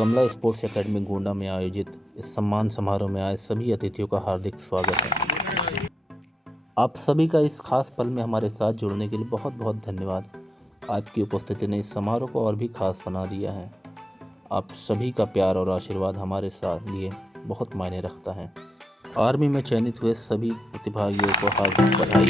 कमला sports academy Gonda में आयोजित इस सम्मान समारोह में आए सभी अतिथियों का हार्दिक स्वागत है। आप सभी का इस खास पल में हमारे साथ जुड़ने के लिए बहुत बहुत धन्यवाद। आपकी उपस्थिति ने इस समारोह को और भी खास बना दिया है। आप सभी का प्यार और आशीर्वाद हमारे साथ लिए बहुत मायने रखता है। आर्मी में चयनित हुए सभी प्रतिभागियों को हार्दिक बधाई।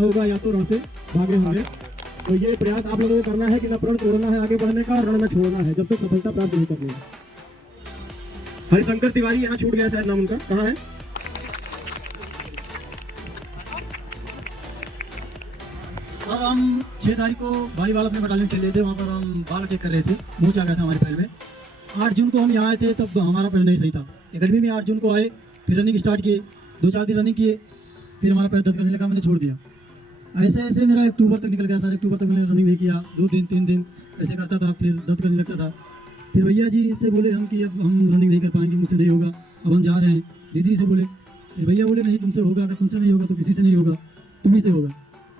होगा या तो रण से भाग रहे होंगे। तो ये प्रयास आप लोगों को करना है कि न प्रण तोड़ना है आगे बढ़ने का, रण में छोड़ना है जब तक सफलता प्राप्त नहीं करनी है। हरिशंकर तिवारी यहाँ छूट गया शायद नाम उनका, कहाँ है? सर हम 6 तारीख को वॉलीबॉल अपने बटालियन चले थे, वहाँ पर हम बॉल अटैक कर रहे थे, मुँह आ गया था हमारे पैर में। 8 जून को हम यहाँ आए थे, तब हमारा पैर नहीं सही था। एकेडमी में 8 जून को आए, फिर रनिंग स्टार्ट किए, 2-4 दिन रनिंग किए, फिर हमारा पैर दर्द करने लगा, मैंने छोड़ दिया। ऐसे ऐसे मेरा अक्टूबर तक निकल गया सर। अक्टूबर तक मैंने रनिंग नहीं किया, 2 दिन 3 दिन ऐसे करता था, फिर दर्द करने लगता था। फिर भैया जी से बोले हम कि अब हम रनिंग नहीं कर पाएंगे, मुझसे नहीं होगा, अब हम जा रहे हैं। दीदी से बोले, फिर भैया बोले नहीं तुमसे होगा, अगर तुमसे नहीं होगा तो किसी से नहीं होगा, तुम्ही से होगा।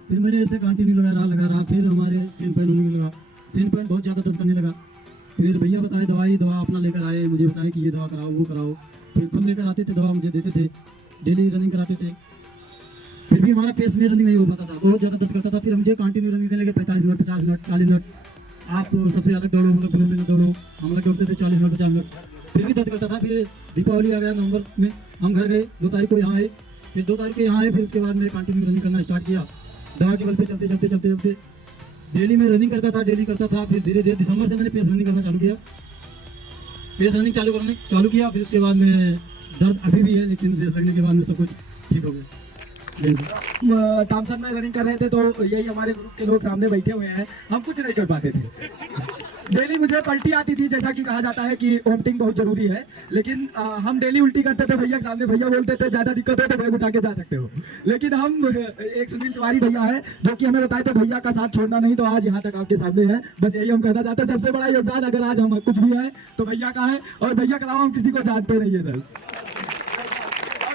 फिर मैंने ऐसे कंटिन्यू लगा रहा। फिर हमारे सीन पैन होने लगा, सीन पैन बहुत ज़्यादा दर्द करने लगा। फिर भैया बताए दवा अपना लेकर आए, मुझे बताए कि ये दवा कराओ वो कराओ। फिर खुद लेकर आते थे दवा, मुझे देते थे, डेली रनिंग कराते थे। फिर भी हमारा पेस में रनिंग नहीं हो पाता था, बहुत ज़्यादा दर्द करता था। फिर मुझे कंटिन्यू रनिंग देने लगे 45 मिनट, 50 मिनट, 40 मिनट। आप सबसे अलग दौड़ो, मतलब ग्रुप में दौड़ो, हम लोग दौड़ते थे 40 मिनट 50 मिनट। फिर भी दर्द करता था। फिर दीपावली आ गया नवंबर में, हम घर गए, 2 तारीख को यहाँ आए। फिर 2 तारीख को यहाँ आए, फिर उसके बाद मैं कंटिन्यू रनिंग करना स्टार्ट किया। दवा के बल पे चलते डेली मैं रनिंग करता था। फिर धीरे धीरे दिसंबर से मैंने पेस रनिंग करना चालू किया। पेस रनिंग चालू किया। फिर उसके बाद में दर्द अभी भी है, लेकिन रेस लगने के बाद में सब कुछ ठीक हो गया। थॉमसन में रनिंग कर रहे थे, तो यही हमारे ग्रुप के लोग सामने बैठे हुए हैं, हम कुछ नहीं कर पाते थे। डेली मुझे पलटी आती थी, जैसा कि कहा जाता है कि वोमिटिंग बहुत जरूरी है, लेकिन हम डेली उल्टी करते थे भैया के सामने। भैया बोलते थे ज्यादा दिक्कत हो तो बैग उठा के जा सकते हो, लेकिन हम एक सुनील तिवारी भैया है जो कि हमें बताए थे भैया का साथ छोड़ना नहीं, तो आज यहाँ तक आपके सामने है। बस यही हम कहना चाहते हैं, सबसे बड़ा योगदान अगर आज हम कुछ भी है तो भैया का है, और भैया के अलावा हम किसी को जानते नहीं है सर।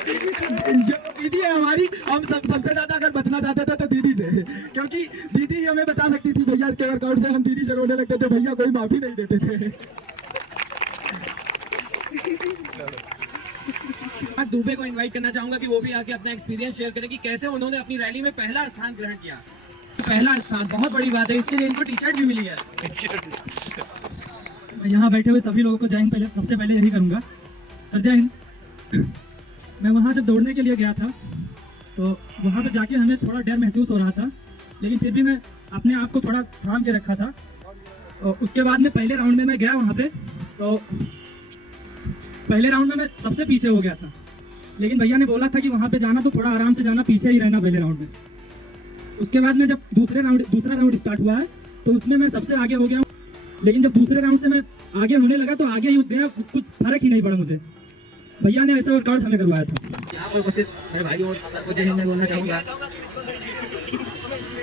दीदी है हमारी, हम सबसे ज्यादा अगर बचना चाहते थे तो दीदी से, क्योंकि दीदी ही हमें बचा सकती थी भैया के वर्कआउट से। हम दीदी से रोने लगते थे, भैया कोई माफी नहीं देते थे। दुबे को इनवाइट करना चाहूंगा कि वो भी आके अपना एक्सपीरियंस शेयर करें कि कैसे उन्होंने अपनी रैली में पहला स्थान ग्रहण किया। पहला स्थान बहुत बड़ी बात है, इसके लिए इनको टी शर्ट भी मिली है। यहाँ बैठे हुए सभी लोगों को जय हिंद। सबसे पहले यही करूँगा सर, जय हिंद। मैं वहाँ जब दौड़ने के लिए गया था तो वहाँ पे जाके हमें थोड़ा डर महसूस हो रहा था, लेकिन फिर भी मैं अपने आप को थोड़ा थाम के रखा था। और उसके बाद में पहले राउंड में मैं गया वहाँ पे, तो पहले राउंड में मैं सबसे पीछे हो गया था, लेकिन भैया ने बोला था कि वहाँ पे जाना तो थोड़ा आराम से जाना, पीछे ही रहना पहले राउंड में। उसके बाद में जब दूसरा राउंड स्टार्ट हुआ है तो उसमें मैं सबसे आगे हो गया हूँ, लेकिन जब दूसरे राउंड से मैं आगे होने लगा तो आगे ही गया, कुछ फर्क ही नहीं पड़ा मुझे। भैया ने ऐसा वर्कआउट हमें करवाया था। यहाँ पर उपस्थित मेरे भाइयों और सबको जय हिंद मैं बोलना चाहूँगा।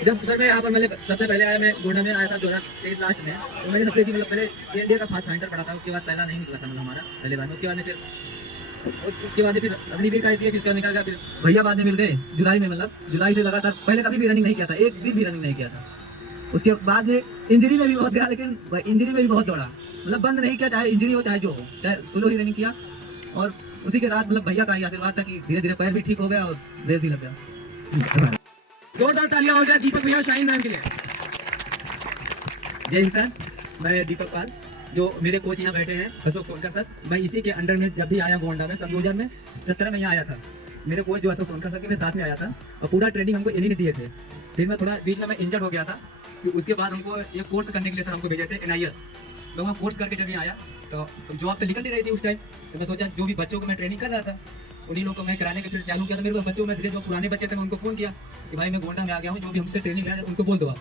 जब सर मैं यहाँ पर सबसे पहले आया, मैं गोंडा में आया था 2023 लास्ट में, तो मैंने सबसे मतलब पहले इंडिया का फास्ट फाइंडर पढ़ा था, उसके बाद पहला नहीं निकला था मतलब हमारा पहले बार में। उसके बाद फिर अग्निवीर का फिर उसका निकल गया, फिर भैया बाद में मिल गए जुलाई में, मतलब जुलाई से लगातार पहले कभी भी रनिंग नहीं किया था, एक दिन भी रनिंग नहीं किया था। उसके बाद में इंजरी में भी बहुत गया, लेकिन इंजरी में भी बहुत दौड़ा, मतलब बंद नहीं किया, चाहे इंजरी हो चाहे जो हो, चाहे स्लो ही रनिंग किया। और उसी के साथ मतलब भैया का ही आशीर्वाद था कि धीरे धीरे पैर भी ठीक हो गया और रेस भी लग गया। जोरदार तालियां हो जाए दीपक भैया शाहीन मैम के लिए। जय हिंद सर, मैं दीपक पाल, जो मेरे कोच यहाँ बैठे हैं अशोक सोनकर सर। मैं इसी के अंडर में जब भी आया गोंडा में, सन 2017 में यहाँ आया था। मेरे कोच जो अशोक सोनकर सर के, मैं साथ में आया था और पूरा ट्रेनिंग हमको इन्हीं ने दिए थे। फिर मैं थोड़ा बीच में मैं इंजर्ड हो गया था, फिर उसके बाद हमको ये कोर्स करने के लिए सर हमको भेजे थे NIS। तो वहाँ कोर्स करके जब यहाँ आया तो जॉब तो निकल नहीं रही थी उस टाइम, तो मैं सोचा जो भी बच्चों को मैं ट्रेनिंग कर रहा था उन्हीं लोगों को मैं कराने के फिर चालू किया था। मेरे को बच्चों में धीरे जो पुराने बच्चे थे मैं उनको फ़ोन किया कि भाई मैं गोंडा में आ गया हूँ, जो भी हमसे ट्रेनिंग लिया उनको बोल दो आप।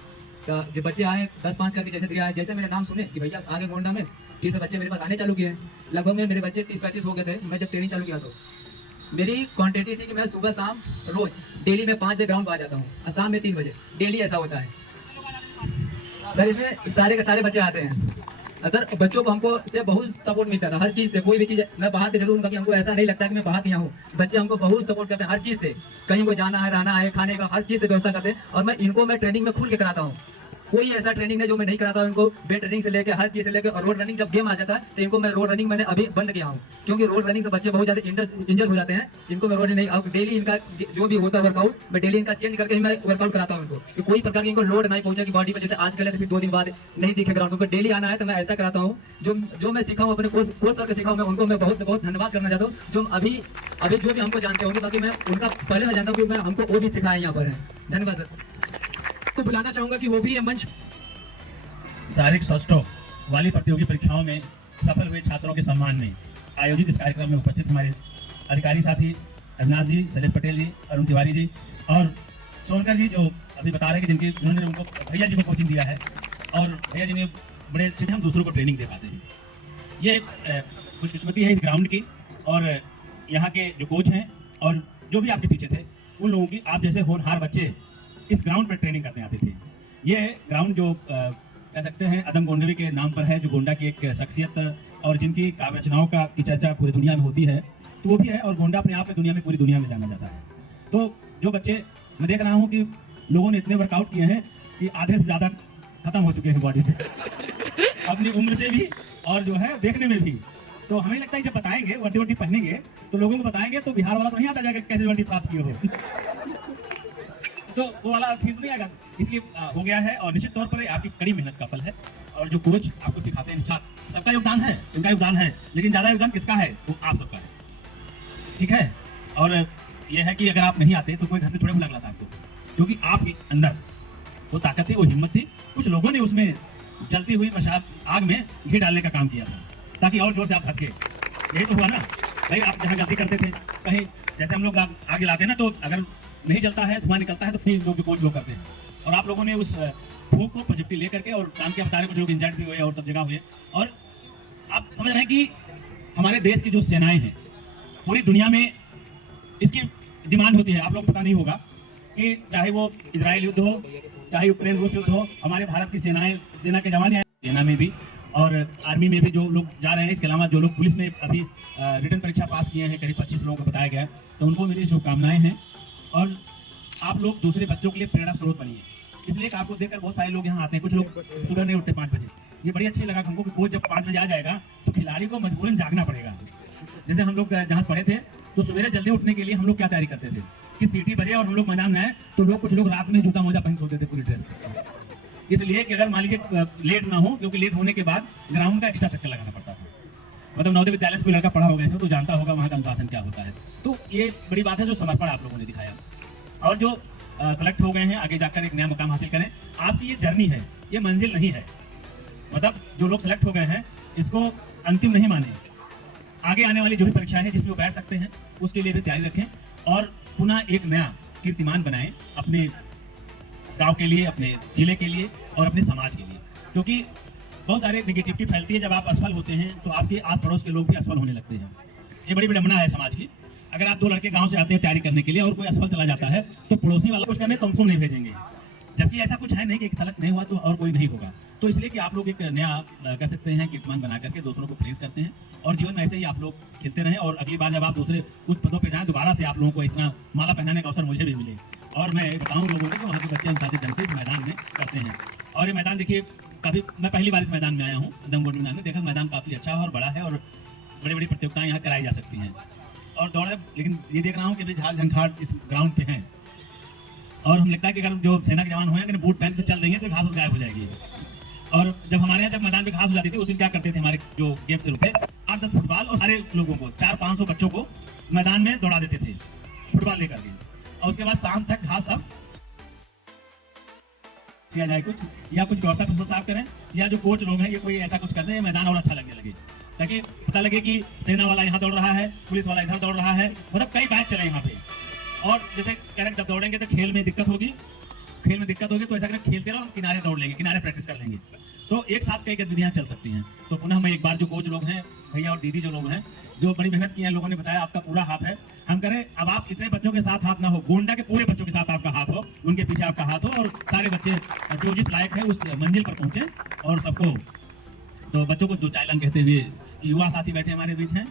तो जो बच्चे आए 10-5 करके जैसे दिया, जैसे मेरे नाम सुने कि भैया आगे गोंडा में 30 बच्चे मेरे पास आने चालू किए हैं। लगभग में मेरे बच्चे 30-35 हो गए थे। मैं जब ट्रेनिंग चालू किया तो मेरी क्वांटिटी थी कि मैं सुबह शाम रोज डेली में 5 बजे ग्राउंड पर आ जाता हूँ और शाम में 3 बजे, डेली ऐसा होता है सर। इसमें सारे के सारे बच्चे आते हैं सर। बच्चों को हमको से बहुत सपोर्ट मिलता था हर चीज़ से, कोई भी चीज़ मैं बाहर पे जरूर हूँ, हमको ऐसा नहीं लगता कि मैं बाहर यहाँ हूँ। बच्चे हमको बहुत सपोर्ट करते हैं हर चीज़ से, कहीं को जाना है, रहना है, खाने का हर चीज़ से व्यवस्था करते हैं। और मैं इनको मैं ट्रेनिंग में खुल के कराता हूँ, कोई ऐसा ट्रेनिंग नहीं जो मैं नहीं कराता हूँ इनको। वेट ट्रेनिंग से लेकर हर चीज़ से लेकर, और रोड रनिंग जब गेम आ जाता है तो इनको मैं रोड रनिंग मैंने अभी बंद किया हूँ, क्योंकि रोड रनिंग से बच्चे बहुत ज़्यादा इंजर हो जाते हैं। इनको मैं रोड नहीं, अब डेली इनका जो भी होता है वर्कआउट मैं डेली इनका चेंज करके ही मैं वर्कआउट कराता हूँ इनको, कि कोई प्रकार की इनको लोड नहीं पहुंचे कि बॉडी पर, जैसे आज कल फिर 2 दिन बाद नहीं दिखे ग्राउंड पर। डेली आना है तो मैं ऐसा कराता हूँ। जो मैं सीखा हूँ अपने कोच सर के सीखा हूँ, मैं उनको मैं बहुत बहुत धन्यवाद करना चाहता हूँ, जो अभी जो भी हमको जानते होंगे। बाकी मैं उनका पहले मैं जानता हूँ कि मैं हमको वो भी सिखाया यहाँ पर है। धन्यवाद सर। तो बुलाना चाहूंगा कि वो भी ये मंच। शारीरिक स्वास्थ्य वाली प्रतियोगी परीक्षाओं में सफल हुए छात्रों के सम्मान में आयोजित इस कार्यक्रम में उपस्थित हमारे अधिकारी साथी अविनाश जी, शैलेश पटेल जी, अरुण तिवारी जी और सोनकर जी, जो अभी बता रहे हैं कि उन्होंने उनको भैया जी को कोचिंग दिया है, और भैया जी ने बड़े अच्छे हम दूसरों को ट्रेनिंग दे पाते हैं। ये खुशकिस्मती है इस ग्राउंड की, और यहाँ के जो कोच हैं और जो भी आपके पीछे थे उन लोगों की, आप जैसे होनहार बच्चे इस ग्राउंड पर ट्रेनिंग करते आते थे। ये ग्राउंड जो कह सकते हैं अदम गोंडवी के नाम पर है, जो गोंडा की एक शख्सियत और जिनकी काव्य रचनाओं की चर्चा पूरी दुनिया में होती है, तो वो भी है। और गोंडा अपने आप में दुनिया में, पूरी दुनिया में जाना जाता है। तो जो बच्चे मैं देख रहा हूँ कि लोगों ने इतने वर्कआउट किए हैं कि आधे से ज़्यादा खत्म हो चुके हैं बॉडी से, अपनी उम्र से भी और जो है देखने में भी। तो हमें लगता है जब बताएंगे वर्दी पहनेंगे तो लोगों को बताएंगे तो बिहार वाला तो नहीं आता जाएगा कैसे वर्दी प्राप्त किए हो। तो वो वाला चीज नहीं आएगा, इसलिए हो गया है। और निश्चित तौर पर आपकी कड़ी मेहनत का फल है। और जो कोच आपको सिखाते हैं, सबका योगदान है, इनका योगदान है, लेकिन ज्यादा योगदान किसका है? वो आप सबका है, ठीक है। और ये है कि अगर आप नहीं आते तो कोई घर से थोड़े बुला लाता आपको, क्योंकि आपके अंदर वो ताकत थी, वो हिम्मत थी। कुछ लोगों ने उसमें जलती हुई मशाल आग में घी डालने का काम किया था, ताकि और जोर से आप थके। यही तो हुआ ना भाई। आप जहाँ गलती करते थे, कहीं जैसे हम लोग आग जलाते हैं ना, तो अगर नहीं जलता है, धुआं निकलता है, तो फिर लोग जो कोच लोग करते हैं। और आप लोगों ने उस फूंक को पॉजिटिव लेकर के और काम किया। बता रहे कुछ लोग इंजर्ड भी हुए और सब जगह हुए। और आप समझ रहे हैं कि हमारे देश की जो सेनाएं हैं, पूरी दुनिया में इसकी डिमांड होती है। आप लोग पता नहीं होगा कि चाहे वो इजराइल युद्ध हो, चाहे यूक्रेन रूस युद्ध हो, हमारे भारत की सेना के जवान हैं, सेना में भी और आर्मी में भी जो लोग जा रहे हैं। इसके अलावा जो लोग पुलिस में अभी रिटर्न परीक्षा पास किए हैं, करीब 25 लोगों को बताया गया है, तो उनको मेरी शुभकामनाएं हैं। और आप लोग दूसरे बच्चों के लिए प्रेरणा स्रोत बनिए। इसलिए आपको देखकर बहुत सारे लोग यहाँ आते हैं। कुछ लोग सुबह नहीं उठते 5 बजे। ये बड़ी अच्छी लगा हमको कि कोच जब 5 बजे आ जाएगा तो खिलाड़ी को मजबूरन जागना पड़ेगा। जैसे हम लोग जहाँ पढ़े थे तो सवेरे जल्दी उठने के लिए हम लोग क्या तैयारी करते थे कि सीटी बजे और हम लोग मैदान में आए तो कुछ लोग रात में जूता मोजा पहन सोते थे पूरी ड्रेस, इसलिए कि अगर मान लीजिए लेट ना हो, क्योंकि लेट होने के बाद ग्राउंड का एक्स्ट्रा चक्कर लगाना पड़ता था। मतलब नवोदय विद्यालय से कोई लड़का पढ़ा होगा इसमें तो जानता होगा वहाँ का अनुशासन क्या होता है। तो ये बड़ी बात है जो समर्पण आप लोगों ने दिखाया। और जो सेलेक्ट हो गए हैं, आगे जाकर एक नया मुकाम हासिल करें। आपकी ये जर्नी है, ये मंजिल नहीं है। मतलब जो लोग सेलेक्ट हो गए हैं इसको अंतिम नहीं माने, आगे आने वाली जो भी परीक्षा है जिसमें वो बैठ सकते हैं उसके लिए भी तैयारी रखें और पुनः एक नया कीर्तिमान बनाएं अपने गांव के लिए, अपने जिले के लिए और अपने समाज के लिए। क्योंकि बहुत सारे निगेटिविटी फैलती है, जब आप असफल होते हैं तो आपके आस पड़ोस के लोग भी असफल होने लगते हैं। ये बड़ी विडंबना है समाज की। अगर आप 2 लड़के गांव से आते हैं तैयारी करने के लिए और कोई असफल चला जाता है तो पड़ोसी वाला कुछ करने तो उनको नहीं भेजेंगे, जबकि ऐसा कुछ है नहीं कि एक सेलेक्ट नहीं हुआ तो और कोई नहीं होगा। तो इसलिए कि आप लोग एक नया कह सकते हैं कीर्तिमान बना करके दूसरों को प्रेरित करते हैं और जीवन में ऐसे ही आप लोग खेलते रहें और अगली बार जब आप दूसरे उच्च पदों पे जाएं दोबारा से आप लोगों को इतना माला पहनाने का अवसर मुझे भी मिले। और मैं बताऊं लोगों को कि वहाँ के बच्चे अनुशासित ढंग से इस मैदान में करते हैं। और ये मैदान देखिए, कभी मैं पहली बार इस मैदान में आया हूँ, दमगोड मैदान में, देखा मैदान काफ़ी अच्छा है और बड़ा है और बड़ी बड़ी प्रतियोगिताएं यहाँ कराई जा सकती हैं और दौड़। लेकिन ये देख रहा हूँ कि अभी झाल झंखाड़ इस ग्राउंड पे हैं और हम लगता है कि अगर जो सेना के जवान होंगे अगर बूट पहन के चल देंगे तो घास गायब हो जाएगी। और जब हमारे यहाँ जब मैदान पे घास हो जाती थी उस दिन क्या करते थे, हमारे जो गेम से रुके 8-10 फुटबॉल और सारे लोगों को 400-500 बच्चों को मैदान में दौड़ा देते थे फुटबॉल लेकर के, और उसके बाद शाम तक घास सब किया जाए कुछ या कुछ व्यवस्था खुद साफ करें या जो कोच लोग हैं ये कोई ऐसा कुछ कर दें मैदान और अच्छा लगने लगे, ताकि पता लगे कि सेना वाला यहाँ दौड़ रहा है, पुलिस वाला इधर दौड़ रहा है, मतलब कई बैच चले यहाँ पे। और जैसे कह रहे जब दौड़ेंगे तो खेल में दिक्कत होगी तो ऐसा करें खेलते रहो, किनारे दौड़ लेंगे, किनारे प्रैक्टिस कर लेंगे, तो एक साथ कई गतिविधियां चल सकती हैं। तो पुनः मैं एक बार जो कोच लोग हैं, भैया और दीदी जो लोग हैं, जो बड़ी मेहनत की है, लोगों ने बताया आपका पूरा हाथ है, हम करें अब आप इतने बच्चों के साथ हाथ ना हो, गोंडा के पूरे बच्चों के साथ आपका हाथ हो, उनके पीछे आपका हाथ हो और सारे बच्चे जो जिस लायक है उस मंजिल पर पहुंचे और सबको। तो बच्चों को जो चाइलन कहते हुए युवा साथी बैठे हमारे बीच हैं।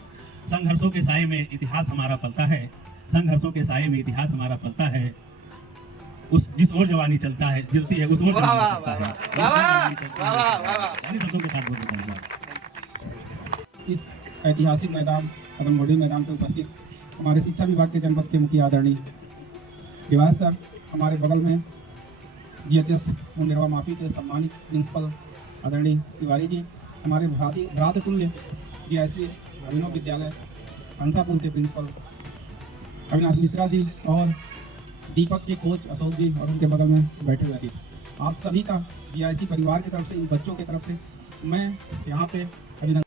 संघर्षों के साए में इतिहास हमारा पलता है, संघर्षों के साए में इतिहास हमारा पलता है, उस जिस ओर जवानी चलता है जलती है उस ओर शब्दों के साथ। इस ऐतिहासिक मैदान दमगोडी मैदान पर उपस्थित हमारे शिक्षा विभाग के जनपद के मुखिया आदरणीय रिवाज सर, हमारे बगल में GHS मुंडेरवा माफी के सम्मानित प्रिंसिपल आदरणीय तिवारी जी, हमारे भ्रातृतुल्य GIC अभिनव विद्यालय हंसापुर के प्रिंसिपल अविनाश मिश्रा जी और दीपक के कोच अशोक जी और उनके बगल में बैठे हुए थे। आप सभी का GIC परिवार की तरफ से, इन बच्चों की तरफ से मैं यहाँ पे अभिनंदन।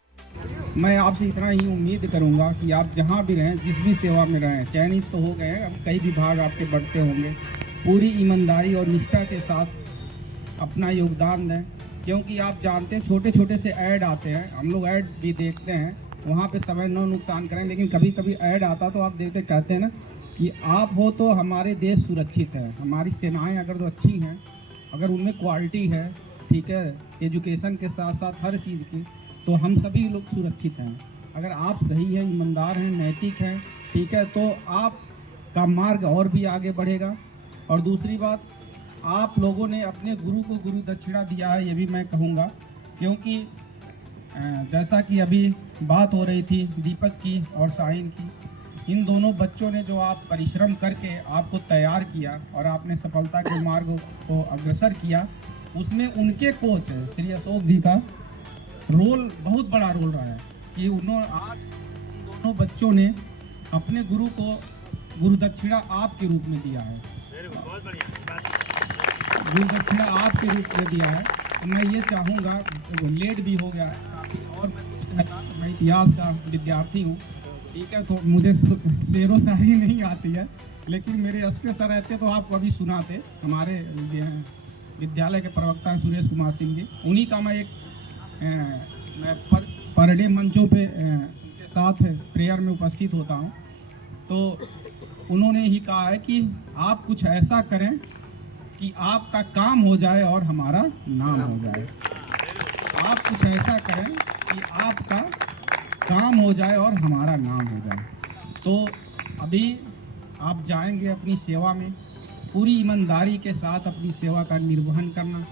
मैं आपसे इतना ही उम्मीद करूँगा कि आप जहाँ भी रहें, जिस भी सेवा में रहें, चयनित तो हो गए हैं, अब कई विभाग आपके बढ़ते होंगे, पूरी ईमानदारी और निष्ठा के साथ अपना योगदान दें। क्योंकि आप जानते हैं छोटे छोटे से ऐड आते हैं, हम लोग ऐड भी देखते हैं, वहाँ पे समय न नुकसान करें, लेकिन कभी कभी ऐड आता तो आप देखते कहते हैं ना कि आप हो तो हमारे देश सुरक्षित है। हमारी सेनाएं अगर तो अच्छी हैं, अगर उनमें क्वालिटी है, ठीक है, एजुकेशन के साथ साथ हर चीज़ की, तो हम सभी लोग सुरक्षित हैं। अगर आप सही हैं, ईमानदार हैं, नैतिक हैं, ठीक है, तो आपका मार्ग और भी आगे बढ़ेगा। और दूसरी बात, आप लोगों ने अपने गुरु को गुरु दक्षिणा दिया है, ये भी मैं कहूँगा, क्योंकि जैसा कि अभी बात हो रही थी दीपक की और शाहीन की, इन दोनों बच्चों ने जो आप परिश्रम करके आपको तैयार किया और आपने सफलता के मार्ग को अग्रसर किया, उसमें उनके कोच श्री अशोक जी का रोल बहुत बड़ा रोल रहा है कि उन्होंने आज इन दोनों बच्चों ने अपने गुरु को गुरु दक्षिणा आपके रूप में दिया है, गुरु दक्षिणा आपके रूप में दिया है। तो मैं ये चाहूँगा, लेट भी हो गया है काफ़ी और मैं कुछ कहता, मैं इतिहास का विद्यार्थी हूँ, ठीक है, तो मुझे शेरो शायरी नहीं आती है, लेकिन मेरे एसके सर रहते तो आपको अभी सुनाते। हमारे विद्यालय के प्रवक्ता हैं सुरेश कुमार सिंह जी, उन्हीं का मैं एक मैं पर डे मंचों पे उनके साथ प्रेयर में उपस्थित होता हूँ, तो उन्होंने ही कहा है कि आप कुछ ऐसा करें कि आपका काम हो जाए और हमारा नाम हो जाए। आप कुछ ऐसा करें कि आपका काम हो जाए और हमारा नाम हो जाए। तो अभी आप जाएंगे अपनी सेवा में, पूरी ईमानदारी के साथ अपनी सेवा का निर्वहन करना,